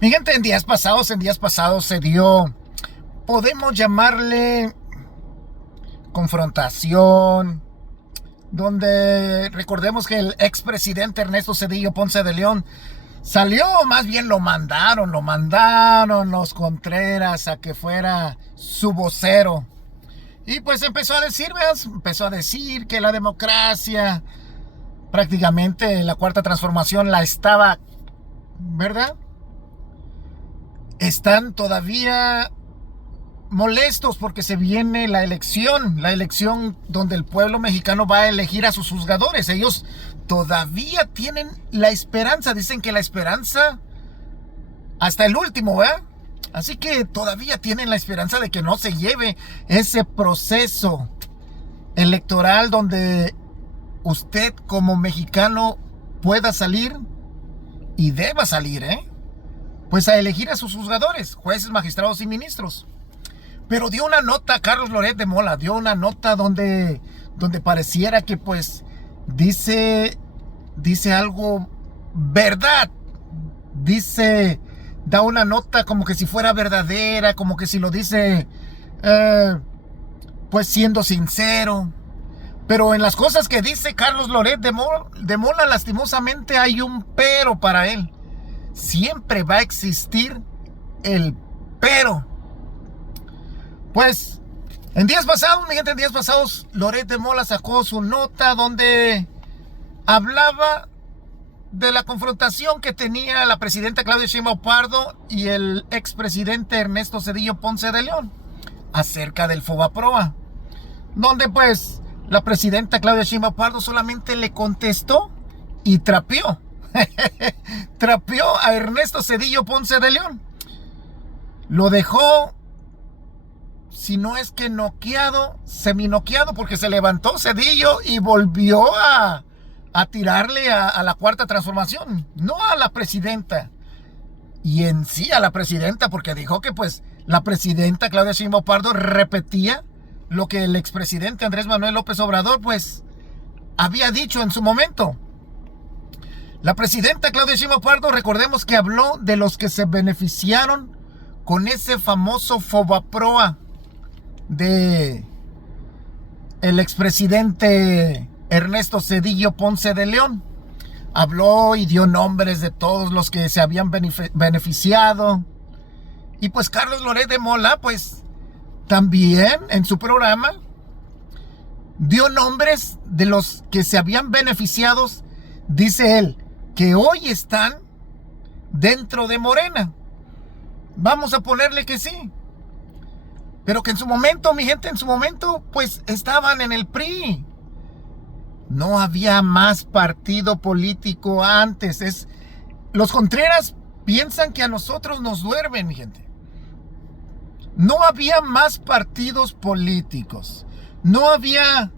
Mi gente, en días pasados se dio, podemos llamarle confrontación, donde recordemos que el expresidente Ernesto Zedillo Ponce de León salió, más bien lo mandaron los Contreras a que fuera su vocero. Y pues empezó a decir, ¿ves? Empezó a decir que la democracia, prácticamente la cuarta transformación la estaba, ¿verdad? Están todavía molestos porque se viene la elección donde el pueblo mexicano va a elegir a sus juzgadores. Ellos todavía tienen la esperanza, dicen que la esperanza hasta el último, ¿verdad? Así que todavía tienen la esperanza de que no se lleve ese proceso electoral donde usted como mexicano pueda salir y deba salir, pues a elegir a sus juzgadores, jueces, magistrados y ministros. Pero dio una nota, Carlos Loret de Mola, dio una nota donde pareciera que pues dice algo verdad. Da una nota como que si fuera verdadera, como que si lo dice pues siendo sincero. Pero en las cosas que dice Carlos Loret de Mola, lastimosamente hay un pero para él. Siempre va a existir el pero. Pues, en días pasados, Loret de Mola sacó su nota donde hablaba de la confrontación que tenía la presidenta Claudia Sheinbaum Pardo y el expresidente Ernesto Zedillo Ponce de León acerca del Fobaproa, donde pues la presidenta Claudia Sheinbaum Pardo solamente le contestó y trapeó a Ernesto Zedillo Ponce de León. Lo dejó, si no es que noqueado, seminoqueado, porque se levantó Zedillo y volvió a tirarle a la cuarta transformación, no a la presidenta, y en sí a la presidenta, porque dijo que pues la presidenta Claudia Sheinbaum Pardo repetía lo que el expresidente Andrés Manuel López Obrador pues había dicho en su momento. La presidenta Claudia Sheinbaum Pardo, recordemos que habló de los que se beneficiaron con ese famoso Fobaproa de el expresidente Ernesto Zedillo Ponce de León. Habló y dio nombres de todos los que se habían beneficiado. Y pues Carlos Loret de Mola, pues también en su programa dio nombres de los que se habían beneficiado, dice él, que hoy están dentro de Morena. Vamos a ponerle que sí. Pero que en su momento, mi gente, pues estaban en el PRI. No había más partido político antes. Los Contreras piensan que a nosotros nos duermen, mi gente. No había más partidos políticos. No había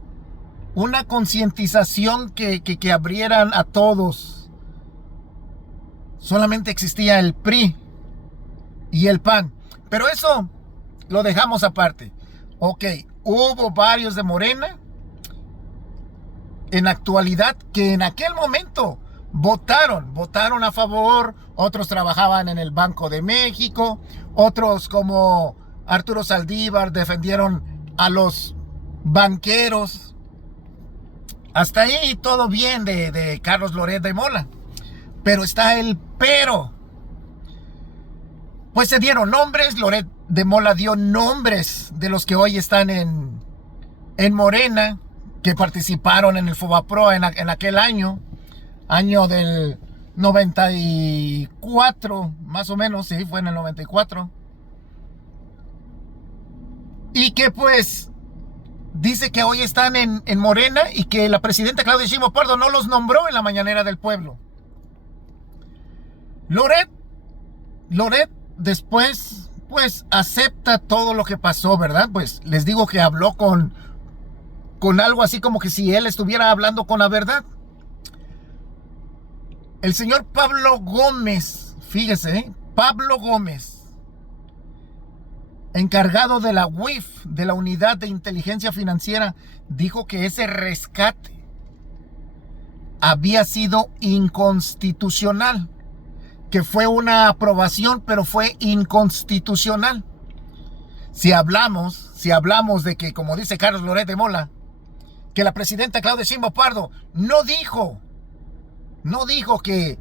una concientización que abrieran a todos. Solamente existía el PRI y el PAN. Pero eso lo dejamos aparte. Ok, hubo varios de Morena en actualidad que en aquel momento votaron a favor. Otros trabajaban en el Banco de México, otros como Arturo Saldívar defendieron a los banqueros. Hasta ahí todo bien de Carlos Loret de Mola. Pero está el pero. Pues se dieron nombres. Loret de Mola dio nombres de los que hoy están en Morena, que participaron en el Fobaproa en aquel año del 94, más o menos, sí, fue en el 94. Y que pues dice que hoy están en Morena y que la presidenta Claudia Sheinbaum Pardo no los nombró en la mañanera del pueblo. Loret después pues acepta todo lo que pasó, ¿verdad? Pues les digo que habló con algo así como que si él estuviera hablando con la verdad. El señor Pablo Gómez, fíjese, Pablo Gómez, encargado de la UIF, de la Unidad de Inteligencia Financiera, dijo que ese rescate había sido inconstitucional, que fue una aprobación, pero fue inconstitucional. Si hablamos de que, como dice Carlos Loret de Mola, que la presidenta Claudia Sheinbaum Pardo no dijo que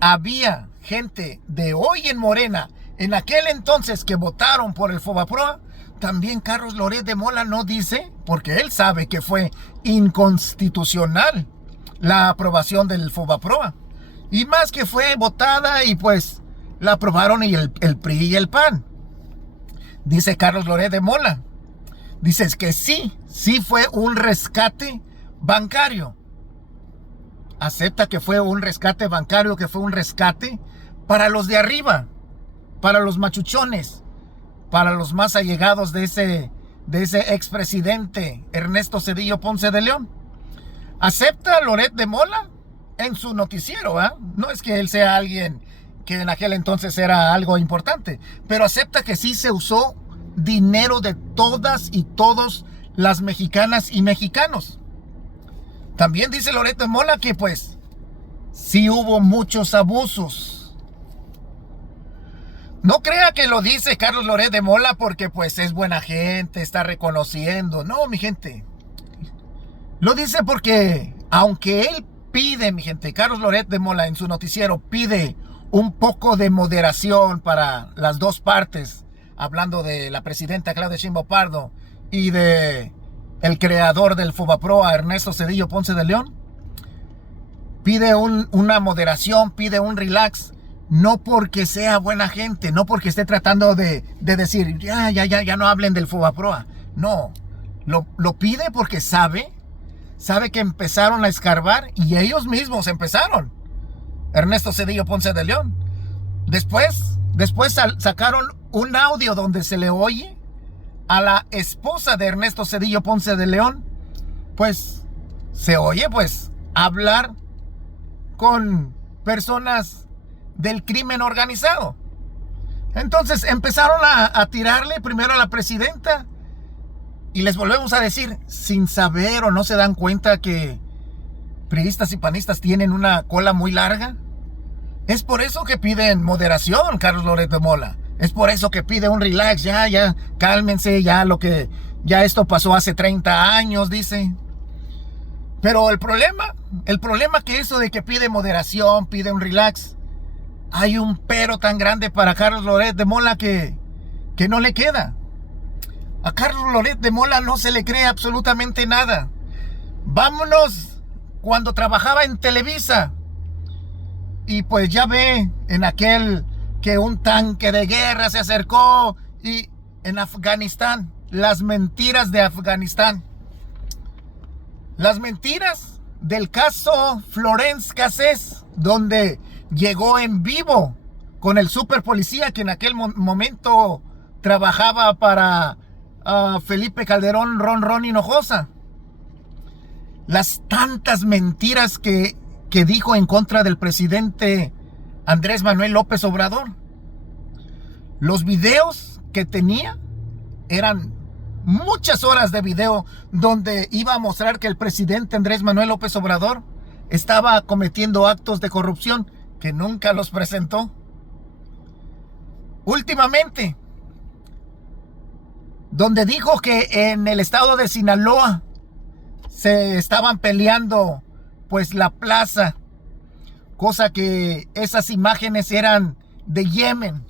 había gente de hoy en Morena, en aquel entonces, que votaron por el Fobaproa, también Carlos Loret de Mola no dice, porque él sabe que fue inconstitucional la aprobación del Fobaproa. Y más que fue votada y pues la aprobaron y el PRI y el PAN. Dice Carlos Loret de Mola. Dices que sí fue un rescate bancario. Acepta que fue un rescate bancario, que fue un rescate para los de arriba, para los machuchones, para los más allegados de ese expresidente Ernesto Zedillo Ponce de León. Acepta Loret de Mola en su noticiero, ¿eh? No es que él sea alguien que en aquel entonces era algo importante, pero acepta que sí se usó dinero de todas y todos las mexicanas y mexicanos. También dice Loret de Mola que pues sí hubo muchos abusos. No crea que lo dice Carlos Loret de Mola porque pues es buena gente, está reconociendo. No, mi gente. Lo dice porque aunque él pide, mi gente, Carlos Loret de Mola en su noticiero pide un poco de moderación para las dos partes, hablando de la presidenta Claudia Sheinbaum Pardo y de el creador del Fobaproa, Ernesto Zedillo Ponce de León, pide una moderación, pide un relax, no porque sea buena gente, no porque esté tratando de decir, ya no hablen del Fobaproa. No, lo pide porque sabe que empezaron a escarbar y ellos mismos empezaron. Ernesto Zedillo Ponce de León. Después sacaron un audio donde se le oye a la esposa de Ernesto Zedillo Ponce de León, pues se oye pues hablar con personas del crimen organizado. Entonces empezaron a tirarle primero a la presidenta y les volvemos a decir, sin saber o no se dan cuenta que priistas y panistas tienen una cola muy larga. Es por eso que piden moderación, Carlos Loret de Mola. Es por eso que pide un relax, ya, cálmense, ya esto pasó hace 30 años, dice. Pero el problema que eso de que pide moderación, pide un relax, hay un pero tan grande para Carlos Loret de Mola que no le queda. A Carlos Loret de Mola no se le cree absolutamente nada. Vámonos cuando trabajaba en Televisa. Y pues ya ve en aquel que un tanque de guerra se acercó y en Afganistán, las mentiras de Afganistán. Las mentiras del caso Florence Cassés, donde llegó en vivo con el super policía que en aquel momento trabajaba para Felipe Calderón Ron Hinojosa. Las tantas mentiras que dijo en contra del presidente Andrés Manuel López Obrador. Los videos que tenía eran muchas horas de video donde iba a mostrar que el presidente Andrés Manuel López Obrador estaba cometiendo actos de corrupción que nunca los presentó. Últimamente, donde dijo que en el estado de Sinaloa se estaban peleando pues la plaza, cosa que esas imágenes eran de Yemen.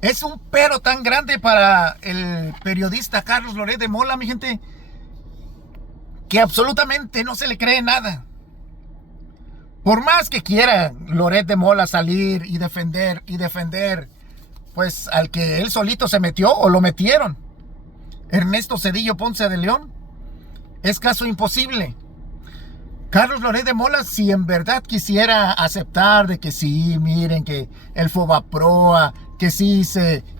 Es un pero tan grande para el periodista Carlos Loret de Mola, mi gente, que absolutamente no se le cree nada. Por más que quiera Loret de Mola salir y defender, pues al que él solito se metió o lo metieron, Ernesto Zedillo Ponce de León, es caso imposible. Carlos Loret de Mola, si en verdad quisiera aceptar de que sí, miren que el Fobaproa, que sí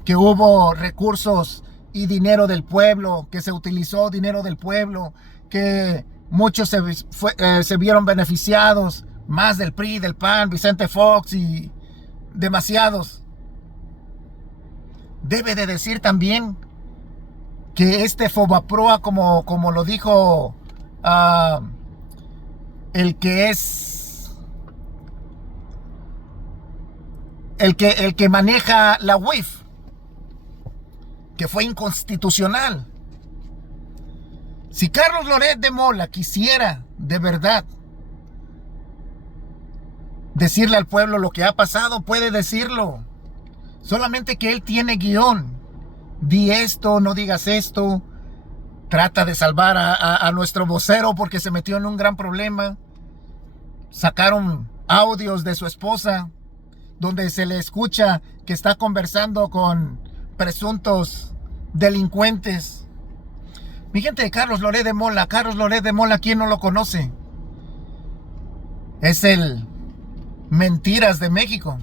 que hubo recursos y dinero del pueblo, que se utilizó dinero del pueblo, que muchos se vieron beneficiados, más del PRI, del PAN, Vicente Fox y demasiados. Debe de decir también que este Fobaproa, como lo dijo el que es el que maneja la UIF, que fue inconstitucional. Si Carlos Loret de Mola quisiera de verdad decirle al pueblo lo que ha pasado, puede decirlo. Solamente que él tiene guión. Di esto, no digas esto. Trata de salvar a nuestro vocero porque se metió en un gran problema. Sacaron audios de su esposa donde se le escucha que está conversando con presuntos delincuentes. Mi gente de Carlos Loret de Mola, ¿quién no lo conoce? Es el Mentiras de México.